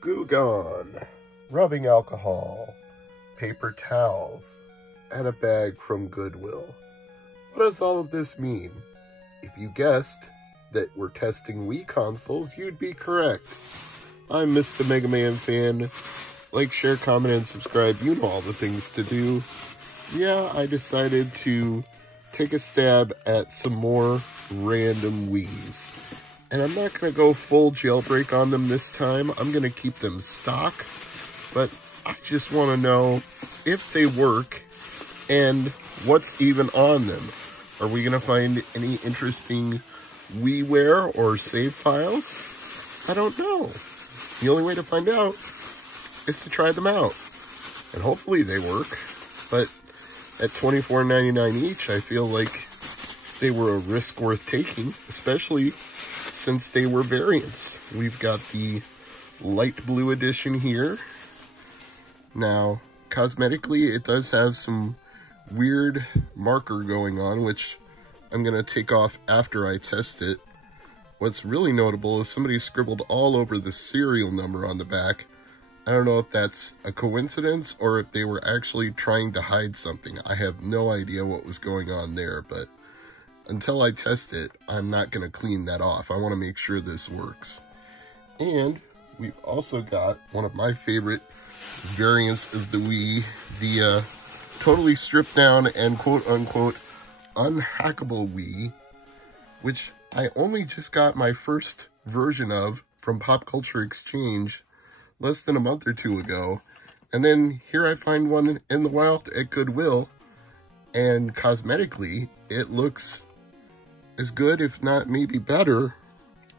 Goo Gone, rubbing alcohol, paper towels, and a bag from Goodwill. What does all of this mean? If you guessed that we're testing Wii consoles, you'd be correct. I'm Mr. MegaManFan. Like, share, comment, and subscribe. You know all the things to do. Yeah, I decided to take a stab at some more random Wiis. And I'm not going to go full jailbreak on them this time. I'm going to keep them stock. But I just want to know if they work and what's even on them. Are we going to find any interesting WiiWare or save files? I don't know. The only way to find out is to try them out. And hopefully they work. But at $24.99 each, I feel like they were a risk worth taking, especially since they were variants. We've got the light blue edition here. Now, cosmetically, it does have some weird marker going on, which I'm going to take off after I test it. What's really notable is somebody scribbled all over the serial number on the back. I don't know if that's a coincidence or if they were actually trying to hide something. I have no idea what was going on there, but until I test it, I'm not going to clean that off. I want to make sure this works. And we've also got one of my favorite variants of the Wii, the totally stripped down and quote-unquote unhackable Wii, which I only just got my first version of from Pop Culture Exchange less than a month or two ago. And then here I find one in the wild at Goodwill, and cosmetically, it looks as good, if not maybe better,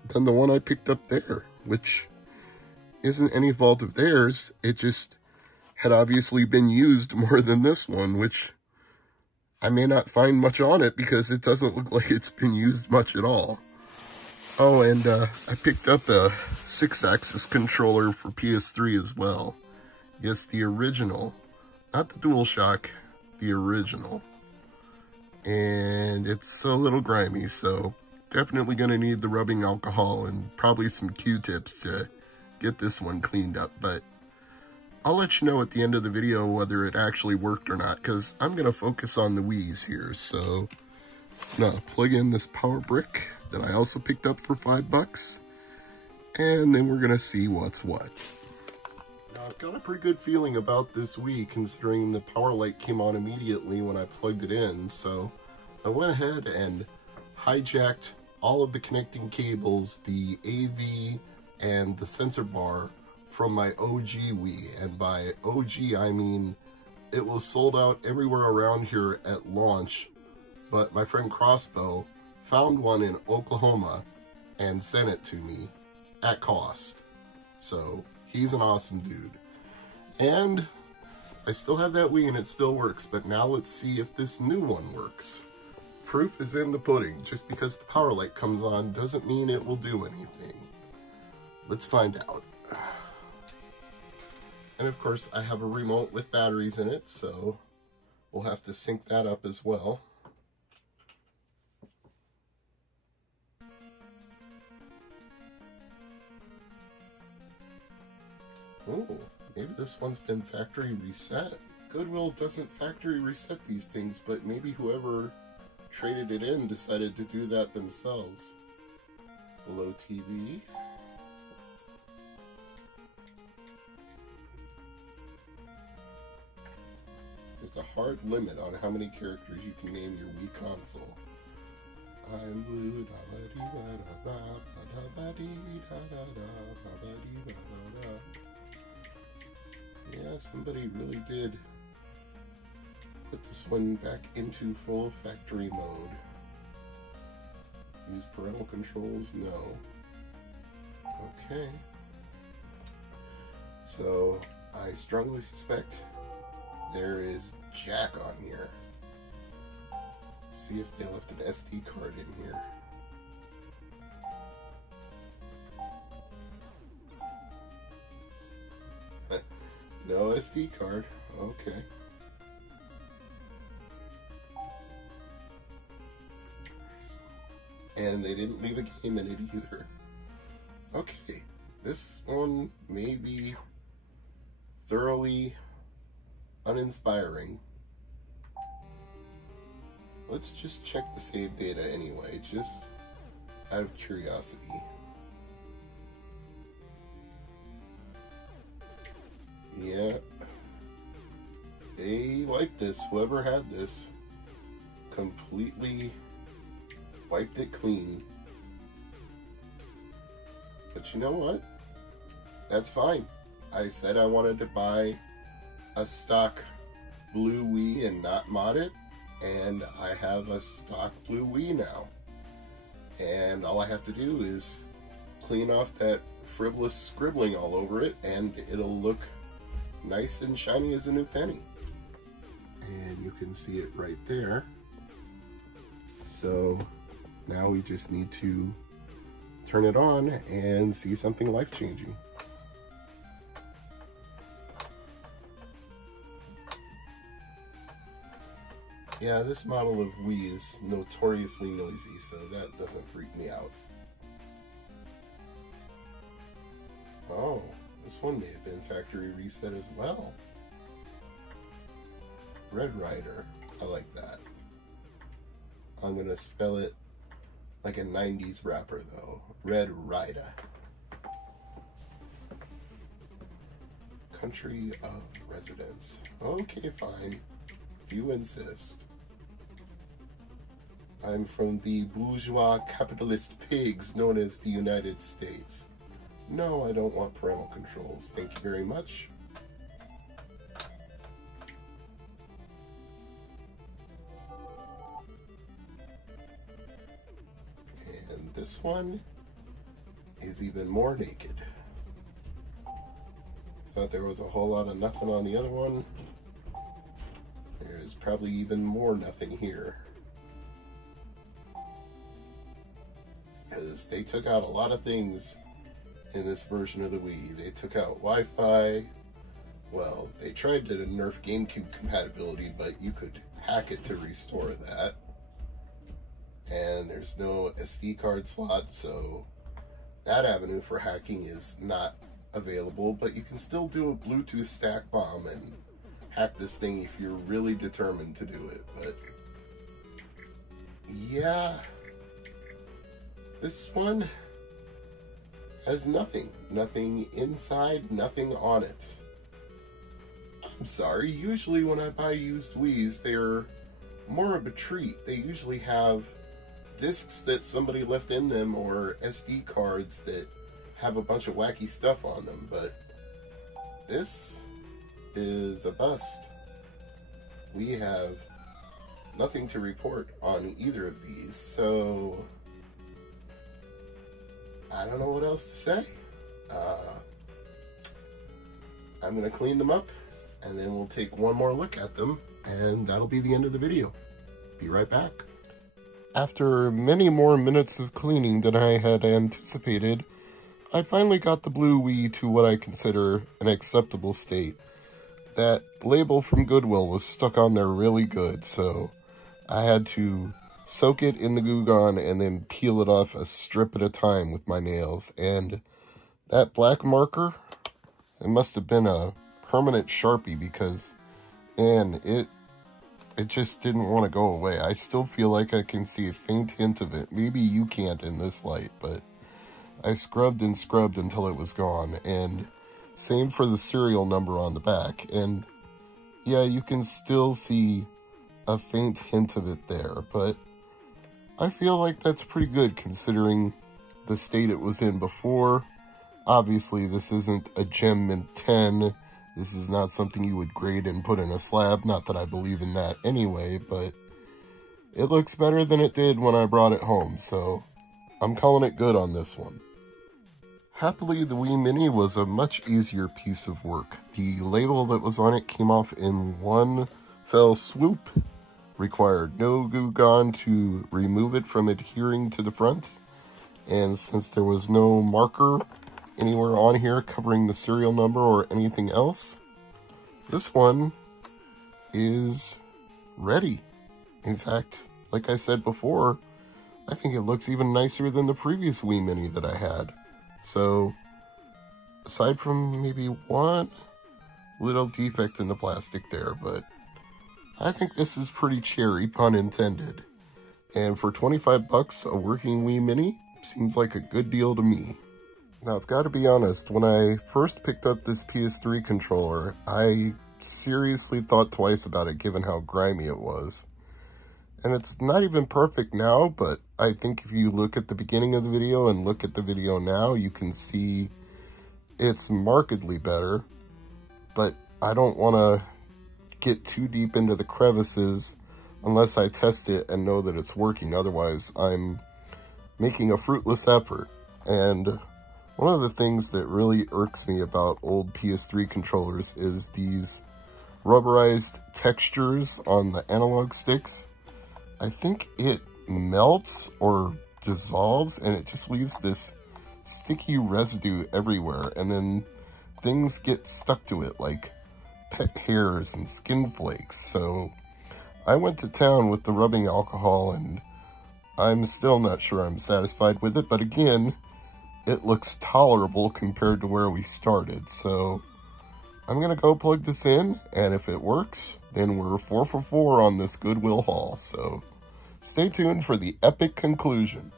than the one I picked up there, which isn't any fault of theirs. It just had obviously been used more than this one, which I may not find much on it because it doesn't look like it's been used much at all. Oh, and I picked up a 6-axis controller for PS3 as well. Yes, the original, not the DualShock, the original. And it's a little grimy, so definitely going to need the rubbing alcohol and probably some Q-tips to get this one cleaned up. But I'll let you know at the end of the video whether it actually worked or not, because I'm going to focus on the Wiis here. So I'm going to plug in this power brick that I also picked up for $5, and then we're going to see what's what. Now, I've got a pretty good feeling about this Wii, considering the power light came on immediately when I plugged it in, so I went ahead and hijacked all of the connecting cables, the AV and the sensor bar, from my OG Wii. And by OG, I mean it was sold out everywhere around here at launch, but my friend Crossbow found one in Oklahoma and sent it to me at cost. So he's an awesome dude. And I still have that Wii and it still works, but now let's see if this new one works. Proof is in the pudding. Just because the power light comes on doesn't mean it will do anything. Let's find out. And of course I have a remote with batteries in it, so we'll have to sync that up as well. Oh, maybe this one's been factory reset. Goodwill doesn't factory reset these things, but maybe whoever traded it in decided to do that themselves. Hello, TV. There's a hard limit on how many characters you can name your Wii console. I'm blue, yeah, somebody really did put this one back into full factory mode. Use parental controls? No. Okay. So, I strongly suspect there is jack on here. Let's see if they left an SD card in here. No SD card. Okay. And they didn't leave a game in it either. Okay, this one may be thoroughly uninspiring. Let's just check the save data anyway, just out of curiosity. Yeah, they like this. Whoever had this completely wiped it clean. But you know what? That's fine. I said I wanted to buy a stock blue Wii and not mod it, and I have a stock blue Wii now. And all I have to do is clean off that frivolous scribbling all over it, and it'll look nice and shiny as a new penny. And you can see it right there. So now we just need to turn it on and see something life-changing. Yeah, this model of Wii is notoriously noisy, so that doesn't freak me out. Oh, this one may have been factory reset as well. Red Rider, I like that. I'm gonna spell it like a 90s rapper though. Red Rider. Country of residence. Okay, fine. If you insist. I'm from the bourgeois capitalist pigs known as the United States. No, I don't want parental controls. Thank you very much. And this one is even more naked. Thought there was a whole lot of nothing on the other one. There's probably even more nothing here. Because they took out a lot of things in this version of the Wii. They took out Wi-Fi. Well, they tried to nerf GameCube compatibility, but you could hack it to restore that. And there's no SD card slot, so that avenue for hacking is not available, but you can still do a Bluetooth stack bomb and hack this thing if you're really determined to do it. But yeah, this one has nothing inside, nothing on it. I'm sorry, usually when I buy used Wiis, they're more of a treat. They usually have discs that somebody left in them or SD cards that have a bunch of wacky stuff on them, but this is a bust. We have nothing to report on either of these, so I don't know what else to say. I'm gonna clean them up and then we'll take one more look at them, and that'll be the end of the video. Be right back. After many more minutes of cleaning than I had anticipated, I finally got the blue Wii to what I consider an acceptable state. That label from Goodwill was stuck on there really good, so I had to soak it in the Goo Gone and then peel it off a strip at a time with my nails. And that black marker, it must have been a permanent Sharpie, because, man, it just didn't want to go away. I still feel like I can see a faint hint of it. Maybe you can't in this light, but I scrubbed and scrubbed until it was gone. And same for the serial number on the back. And yeah, you can still see a faint hint of it there, but I feel like that's pretty good considering the state it was in before. Obviously, this isn't a Gem Mint 10. This is not something you would grade and put in a slab. Not that I believe in that anyway, but it looks better than it did when I brought it home, so I'm calling it good on this one. Happily, the Wii Mini was a much easier piece of work. The label that was on it came off in one fell swoop, required no Goo Gone to remove it from adhering to the front, and since there was no marker anywhere on here covering the serial number or anything else, this one is ready. In fact, like I said before, I think it looks even nicer than the previous Wii Mini that I had. So, aside from maybe one little defect in the plastic there, but I think this is pretty cherry, pun intended. And for 25 bucks, a working Wii Mini seems like a good deal to me. Now, I've got to be honest, when I first picked up this PS3 controller, I seriously thought twice about it given how grimy it was. And it's not even perfect now, but I think if you look at the beginning of the video and look at the video now, you can see it's markedly better. But I don't want to get too deep into the crevices unless I test it and know that it's working. Otherwise, I'm making a fruitless effort. And one of the things that really irks me about old PS3 controllers is these rubberized textures on the analog sticks. I think it melts or dissolves and it just leaves this sticky residue everywhere, and then things get stuck to it like pet hairs and skin flakes. So I went to town with the rubbing alcohol and I'm still not sure I'm satisfied with it, but again, it looks tolerable compared to where we started. So I'm gonna go plug this in, and if it works, then we're 4 for 4 on this Goodwill haul. So stay tuned for the epic conclusion.